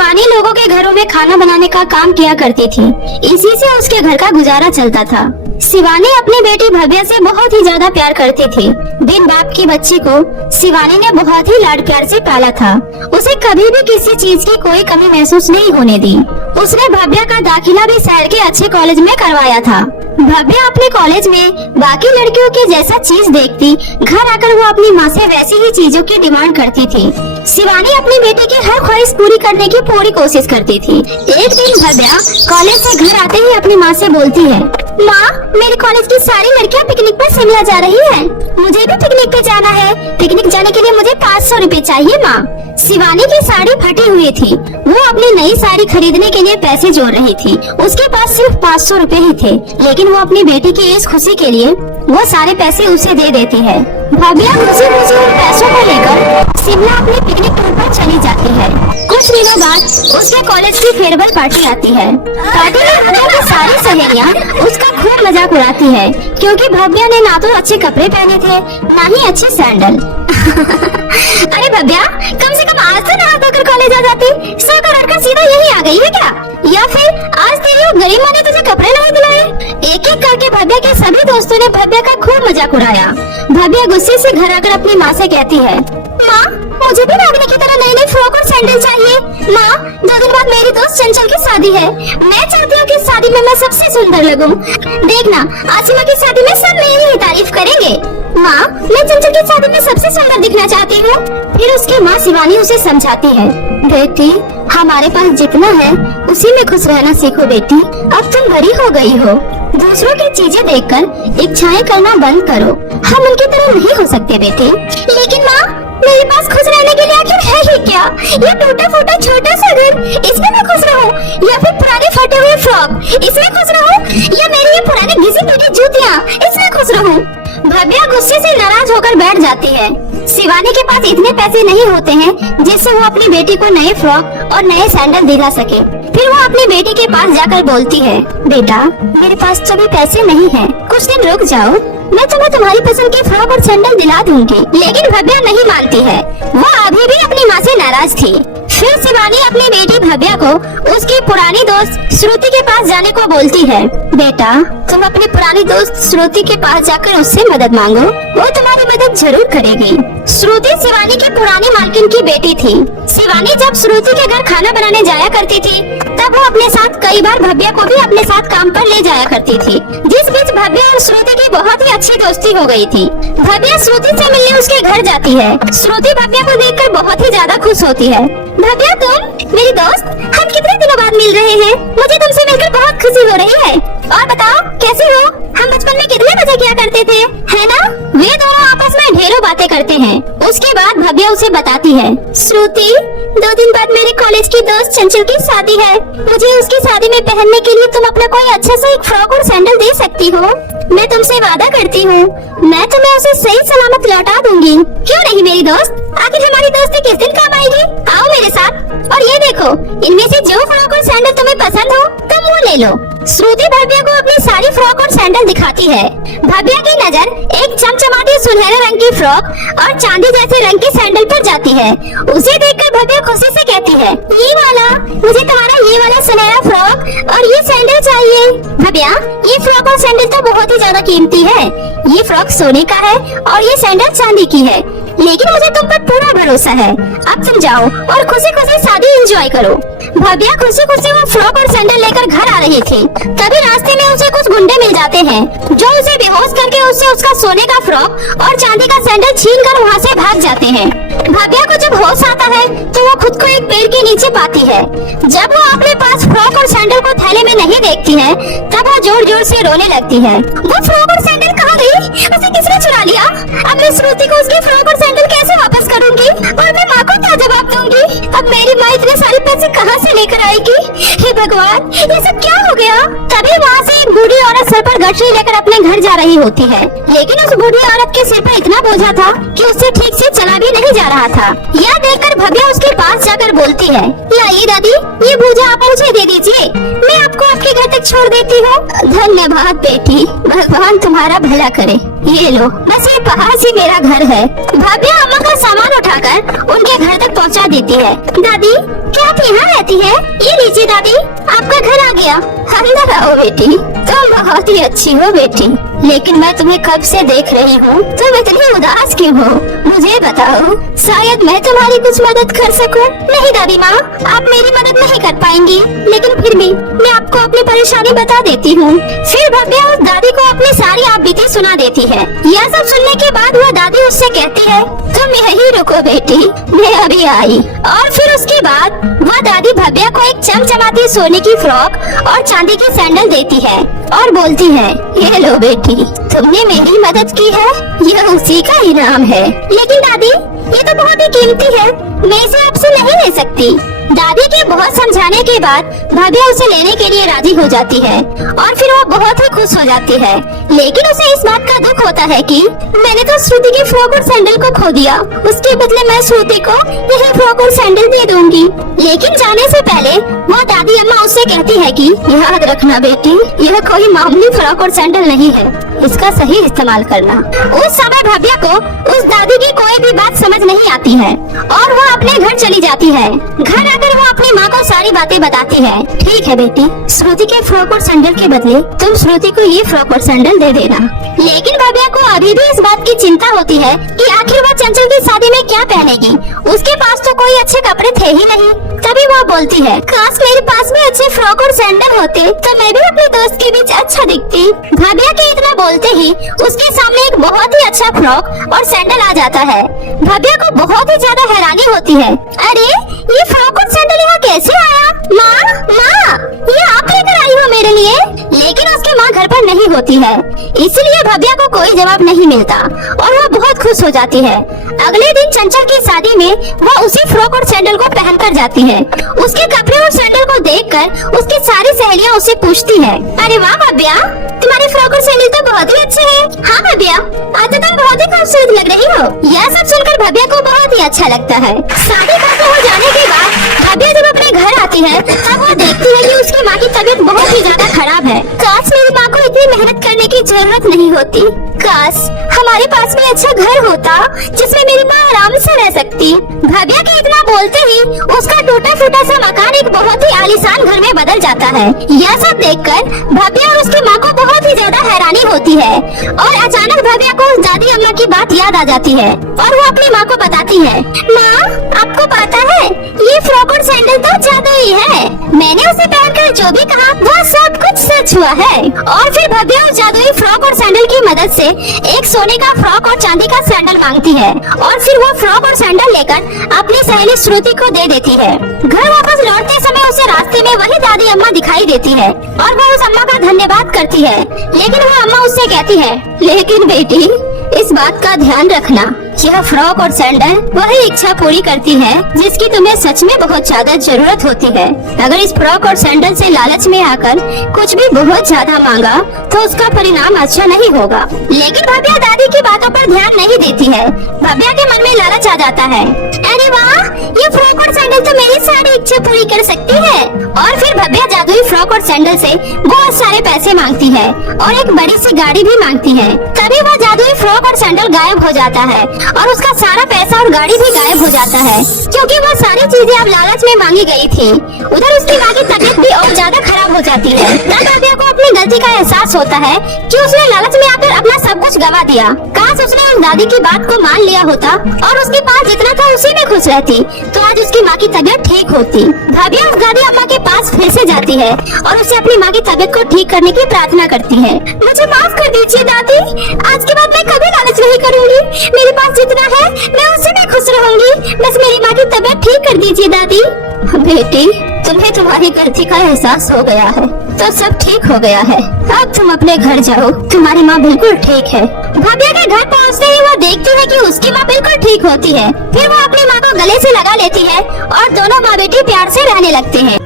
शिवानी लोगों के घरों में खाना बनाने का काम किया करती थी। इसी से उसके घर का गुजारा चलता था। शिवानी अपनी बेटी भव्या से बहुत ही ज्यादा प्यार करती थी। बिन बाप की बच्ची को शिवानी ने बहुत ही लाड प्यार से पाला था। उसे कभी भी किसी चीज की कोई कमी महसूस नहीं होने दी। उसने भव्या का दाखिला भी शहर के अच्छे कॉलेज में करवाया था। भव्या अपने कॉलेज में बाकी लड़कियों की जैसा चीज देखती, घर आकर वो अपनी माँ से वैसी ही चीजों की डिमांड करती थी। शिवानी अपनी बेटी की हर ख्वाहिश पूरी करने की पूरी कोशिश करती थी। एक दिन भव्या कॉलेज से घर आते ही अपनी माँ से बोलती है, माँ, मेरे कॉलेज की सारी लड़कियाँ पिकनिक पर शिमला जा रही हैं। मुझे भी पिकनिक पे जाना है। पिकनिक जाने के लिए मुझे 500 रुपए चाहिए माँ। शिवानी की साड़ी फटी हुई थी। वो अपनी नई साड़ी खरीदने के लिए पैसे जोड़ रही थी। उसके पास सिर्फ 500 रुपए ही थे, लेकिन वो अपनी बेटी की इस खुशी के लिए वो सारे पैसे उसे दे देती है। भव्या खुशी खुशी उन पैसों को लेकर शिमला अपनी पिकनिक टूर पर चली जाती है। कुछ दिनों बाद उसके कॉलेज की फेयरवेल पार्टी आती है। पार्टी में भव्या की सारी सहेलियाँ उसका खूब मजाक उड़ाती है, क्योंकि भव्या ने ना तो अच्छे कपड़े पहने थे, ना ही अच्छे सैंडल। अरे भव्या, कम से कम आज तो नहा धोकर कॉलेज आ जाती। सर का लड़का सीधा यही आ गई है क्या? या फिर आज तेरी वो गरीब माँ ने तुझे कपड़े नहीं दिलाए? एक एक करके भव्या के सभी दोस्तों ने भव्या का खूब मजाक उड़ाया। भव्या गुस्से से घर आकर अपनी माँ से कहती है, माँ, मुझे भी रागिनी की तरह नई नई फ्रॉक और सैंडल चाहिए। माँ, 2 दिन बाद मेरी दोस्त चंचल की शादी है। मैं चाहती हूँ कि शादी में मैं सबसे सुंदर लगूं। देखना, आसिमा की शादी में सब मेरी ही तारीफ करेंगे। माँ, मैं चंचल की शादी में सबसे सुंदर दिखना चाहती हूँ। फिर उसकी माँ शिवानी उसे समझाती है, बेटी, हमारे पास जितना है उसी में खुश रहना सीखो बेटी। अब तुम बड़ी हो गई हो। दूसरों की चीजें देखकर इच्छाएं करना बंद करो। हम उनकी तरह नहीं हो सकते बेटी। लेकिन माँ, मेरे पास खुश रहने के लिए आखिर है ही क्या? ये टूटा फूटा छोटा सा घर, इसमें मैं खुश रहूं? या फिर पुराने फटे हुए फ्रॉक, इसमें खुश रहूं? या मेरी ये पुरानी घिसी पिटी जूतियाँ, इसमें खुश रहूं? भव्या गुस्से से नाराज होकर बैठ जाती है। शिवानी के पास इतने पैसे नहीं होते हैं जिससे वो अपनी बेटी को नए फ्रॉक और नए सैंडल दिला सके। फिर वो अपनी बेटी के पास जाकर बोलती है, बेटा, मेरे पास तो भी पैसे नहीं हैं। कुछ दिन रुक जाओ, मैं तुम्हें तुम्हारी पसंद की फ्रॉक और सैंडल दिला दूंगी। लेकिन भव्या नहीं मानती है। वो अभी भी अपनी माँ से नाराज थी। फिर शिवानी अपनी बेटी भव्या को उसकी पुरानी दोस्त श्रुति के पास जाने को बोलती है, बेटा, तुम अपनी पुरानी दोस्त श्रुति के पास जाकर उससे मदद मांगो, वो तुम्हारी मदद जरूर करेगी। श्रुति शिवानी की पुरानी मालकिन की बेटी थी। शिवानी जब श्रुति के घर खाना बनाने जाया करती थी, तब वो अपने साथ कई बार भव्या को भी अपने साथ काम पर ले जाया करती थी। जिस बीच भव्या और श्रुति की बहुत ही अच्छी दोस्ती हो गई थी। भव्या श्रुति से मिलने उसके घर जाती है। श्रुति भव्या को देखकर बहुत ही ज्यादा खुश होती है। भव्या, तुम मेरी दोस्त, हम कितने दिनों बाद मिल रहे हैं। मुझे तुमसे मिलकर बहुत खुशी हो रही है। और बताओ, कैसे हो? हम बचपन में कितने मजे किया करते थे, है ना? वे दोनों आपस में ढेरों बातें करते हैं। उसके बाद भव्या उसे बताती है, श्रुति, 2 दिन बाद मेरे कॉलेज की दोस्त चंचल की शादी है। मुझे उसकी शादी में पहनने के लिए तुम अपना कोई अच्छा सा एक फ्रॉक और सैंडल दे सकती हो? मैं तुमसे वादा करती हूँ, मैं तुम्हें उसे सही सलामत लौटा दूंगी। क्यों नहीं मेरी दोस्त? आखिर हमारी दोस्ती किस दिन काम आएगी? आओ मेरे साथ। और ये देखो, इनमें से जो फ्रॉक और सैंडल तुम्हें पसंद हो तुम वो ले लो। श्रुति भव्या को अपनी सारी फ्रॉक और सैंडल दिखाती है। भव्या की नजर एक चमचमाती सुनहरे रंग की फ्रॉक और चांदी जैसे रंग के सैंडल पर जाती है। उसे देखकर भव्या खुशी से कहती है, ये वाला, मुझे तुम्हारा ये वाला सुनहरा फ्रॉक और ये सैंडल चाहिए। भव्या, ये फ्रॉक और सैंडल तो बहुत ही ज्यादा कीमती है। ये फ्रॉक सोने का है और ये सैंडल चांदी की है, लेकिन मुझे तुम पर पूरा भरोसा है। अब तुम जाओ और खुशी खुशी शादी एंजॉय करो। भव्या खुशी खुशी वो फ्रॉक और सैंडल लेकर घर आ रही थी। तभी रास्ते में उसे कुछ गुंडे मिल जाते हैं, जो उसे बेहोश करके उससे उसका सोने का फ्रॉक और चांदी का सैंडल छीन कर वहाँ से भाग जाते हैं। भव्या को जब होश आता है तो वो खुद को एक पेड़ के नीचे पाती है। जब वो अपने पास फ्रॉक और सैंडल को थैले में नहीं देखती है, तब वो जोर जोर से रोने लगती है। वो फ्रॉक और सैंडल कहाँ गई? उसे किसने चुरा लिया? अब मैं श्रुति को उसके फ्रॉक और सैंडल कैसे वापस करूंगी? और मैं माँ को क्या जवाब दूंगी? अब मेरी माँ इतने सारे पैसे कहाँ से लेकर आएगी? हे भगवान, ये सब क्या हो गया? तभी वहाँ से एक बूढ़ी औरत सर पर गठरी लेकर अपने घर जा रही होती है, लेकिन उस बूढ़ी औरत के सिर पर इतना बोझा था कि उससे ठीक से चला भी नहीं जा रहा था। यह देखकर भव्या उसके पास जाकर बोलती है, लाइए दादी, ये बोझा आप मुझे दे दीजिए, मैं आपको आपके घर तक छोड़ देती हूँ। धन्यवाद बेटी, भगवान तुम्हारा भला करे। ये लो, बस ये पास ही मेरा घर है। भव्या अम्मा का सामान उठाकर उनके घर तक पहुँचा देती है। दादी, क्या आप यहाँ रहती है? ये लीजिए दादी, आपका घर आ गया। अंदर आओ बेटी, तुम बहुत ही अच्छी हो बेटी, लेकिन मैं तुम्हें कब से देख रही हूँ, तुम इतनी उदास क्यों हो? मुझे बताओ, शायद मैं तुम्हारी कुछ मदद कर सकूं। नहीं दादी माँ, आप मेरी मदद नहीं कर पाएंगी, लेकिन फिर भी मैं आपको अपनी परेशानी बता देती हूँ। फिर भव्या उस दादी को अपनी सारी आपबीती सुना देती है। यह सब सुनने के बाद वह दादी उससे कहती है, तुम यहीं रुको बेटी, मैं अभी आई। और फिर उसके बाद वह दादी भव्या को एक चमचमाती सोने की फ्रॉक और चांदी की सैंडल देती है और बोलती है, ये लो बेटी, तुमने मेरी मदद की है, यह उसी का इनाम है। लेकिन दादी, ये तो बहुत ही कीमती है, मैं इसे आपसे नहीं ले सकती। दादी के बहुत समझाने के बाद भव्या उसे लेने के लिए राजी हो जाती है और फिर वो बहुत ही खुश हो जाती है। लेकिन उसे इस बात का दुख होता है कि मैंने तो श्रुति की फ्रॉक और सैंडल को खो दिया, उसके बदले मैं श्रुति को यही फ्रॉक और सैंडल दे दूंगी। लेकिन जाने से पहले वो दादी अम्मा उससे कहती है कि याद रखना बेटी, यह कोई मामूली फ्रॉक और सैंडल नहीं है, इसका सही इस्तेमाल करना। उस समय भव्या को उस दादी की कोई भी बात समझ नहीं आती है और वो अपने घर चली जाती है। घर आकर वो अपनी माँ को सारी बातें बताती है। ठीक है बेटी, श्रुति के फ्रॉक और सैंडल के बदले तुम श्रुति को ये फ्रॉक और सैंडल दे देना। लेकिन भव्या को अभी भी इस बात की चिंता होती है कि आखिर वह चंचल की शादी में क्या पहनेगी। उसके पास तो कोई अच्छे कपड़े थे ही नहीं। तभी वो बोलती है, काश मेरे पास भी अच्छे फ्रॉक और सैंडल होते तो मैं भी अपने दोस्त के बीच अच्छा दिखती। भव्या के इतना बोलते ही उसके सामने एक बहुत ही अच्छा फ्रॉक और सैंडल आ जाता है। भव्या को बहुत ही ज्यादा हैरानी होती है, अरे ये फ्रॉक और सैंडल यहाँ कैसे आया? माँ, ये आप लेकर आई हो मेरे लिए? लेकिन उसकी माँ घर पर नहीं होती है, इसलिए भव्या को कोई जवाब नहीं मिलता और वह बहुत खुश हो जाती है। अगले दिन चंचल की शादी में वह उसी फ्रॉक और सैंडल को पहनकर जाती है। उसके कपड़े और सैंडल को देखकर उसकी सारी सहेलियां उससे पूछती है, अरे वाह भव्या, तुम्हारे फ्रॉक और सैंडल तो बहुत ही अच्छे हैं। हाँ भव्या, आज तो तुम बहुत ही खूबसूरत लग रही हो। यह सब सुनकर भव्या को बहुत ही अच्छा लगता है। शादी खत्म हो जाने के बाद भव्या जब अपने घर आती है तब वो देखती है कि उसकी माँ की तबीयत बहुत ही ज्यादा खराब है। काश मेरी माँ को इतनी मेहनत करने की जरूरत नहीं होती। काश हमारे पास भी अच्छा घर होता जिसमें मेरी माँ आराम से रह सकती। भव्या के इतना बोलते ही उसका टूटा फूटा सा मकान एक बहुत ही आलीशान घर में बदल जाता है। यह सब देखकर भव्या और उसकी माँ को बहुत ही ज्यादा हैरानी होती है और अचानक भव्या को उस दादी अम्मा की बात याद आ जाती है और वो अपनी माँ को बताती है, माँ आपको पता है ये फ्रॉक और सैंडल तो जादुई है। मैंने उसे पहनकर जो भी कहा वो सब कुछ सच हुआ है। और फिर भव्या उस जादुई फ्रॉक और सैंडल की मदद से एक सोने का फ्रॉक और चांदी का सैंडल मांगती है और फिर वो फ्रॉक और सैंडल लेकर अपनी सहेली श्रुति को दे देती है। घर वापस लौटते समय उसे रास्ते में वही दादी अम्मा दिखाई देती है और वो उस अम्मा का धन्यवाद करती है। लेकिन वो अम्मा उससे कहती है, लेकिन बेटी इस बात का ध्यान रखना, यह फ्रॉक और सैंडल वही इच्छा पूरी करती है जिसकी तुम्हें सच में बहुत ज्यादा जरूरत होती है। अगर इस फ्रॉक और सैंडल से लालच में आकर कुछ भी बहुत ज्यादा मांगा तो उसका परिणाम अच्छा नहीं होगा। लेकिन भव्या दादी की बातों पर ध्यान नहीं देती है। भव्या के मन में लालच आ जाता है, अरे वाह, ये फ्रॉक और सैंडल तो मेरी सारी इच्छा पूरी कर सकती है। और फिर भव्या जादुई फ्रॉक और सैंडल से बहुत सारे पैसे मांगती है और एक बड़ी सी गाड़ी भी मांगती है। तभी वो जादुई फ्रॉक और सैंडल गायब हो जाता है और उसका सारा पैसा और गाड़ी भी गायब हो जाता है, क्योंकि वो सारी चीजें अब लालच में मांगी गई थी। उधर उसकी माँ की तबीयत भी और ज्यादा खराब हो जाती है। तब भव्या को अपनी गलती का एहसास होता है कि उसने लालच में आकर अपना सब कुछ गवा दिया। काश उसने उस दादी की बात को मान लिया होता और उसके पास जितना था उसी में खुश रहती तो आज उसकी माँ की तबीयत ठीक होती। भव्या उस दादी अम्मा के पास फिर से जाती है और उसे अपनी माँ की तबीयत को ठीक करने की प्रार्थना करती है। मुझे माफ कर दीजिए दादी, आज के बाद मैं कभी लालच नहीं करूँगी। मेरे पास जितना है मैं उसी में खुश रहूंगी। बस मेरी माँ की तबीयत ठीक कर दीजिए दादी। बेटी, तुम्हें तुम्हारी गलती का एहसास हो गया है तो सब ठीक हो गया है। अब तुम अपने घर जाओ, तुम्हारी माँ बिल्कुल ठीक है। भव्या के घर पहुँचते ही वो देखती है कि उसकी माँ बिल्कुल ठीक होती है। फिर वो अपनी माँ को गले से लगा लेती है और दोनों माँ बेटी प्यार से रहने लगते हैं।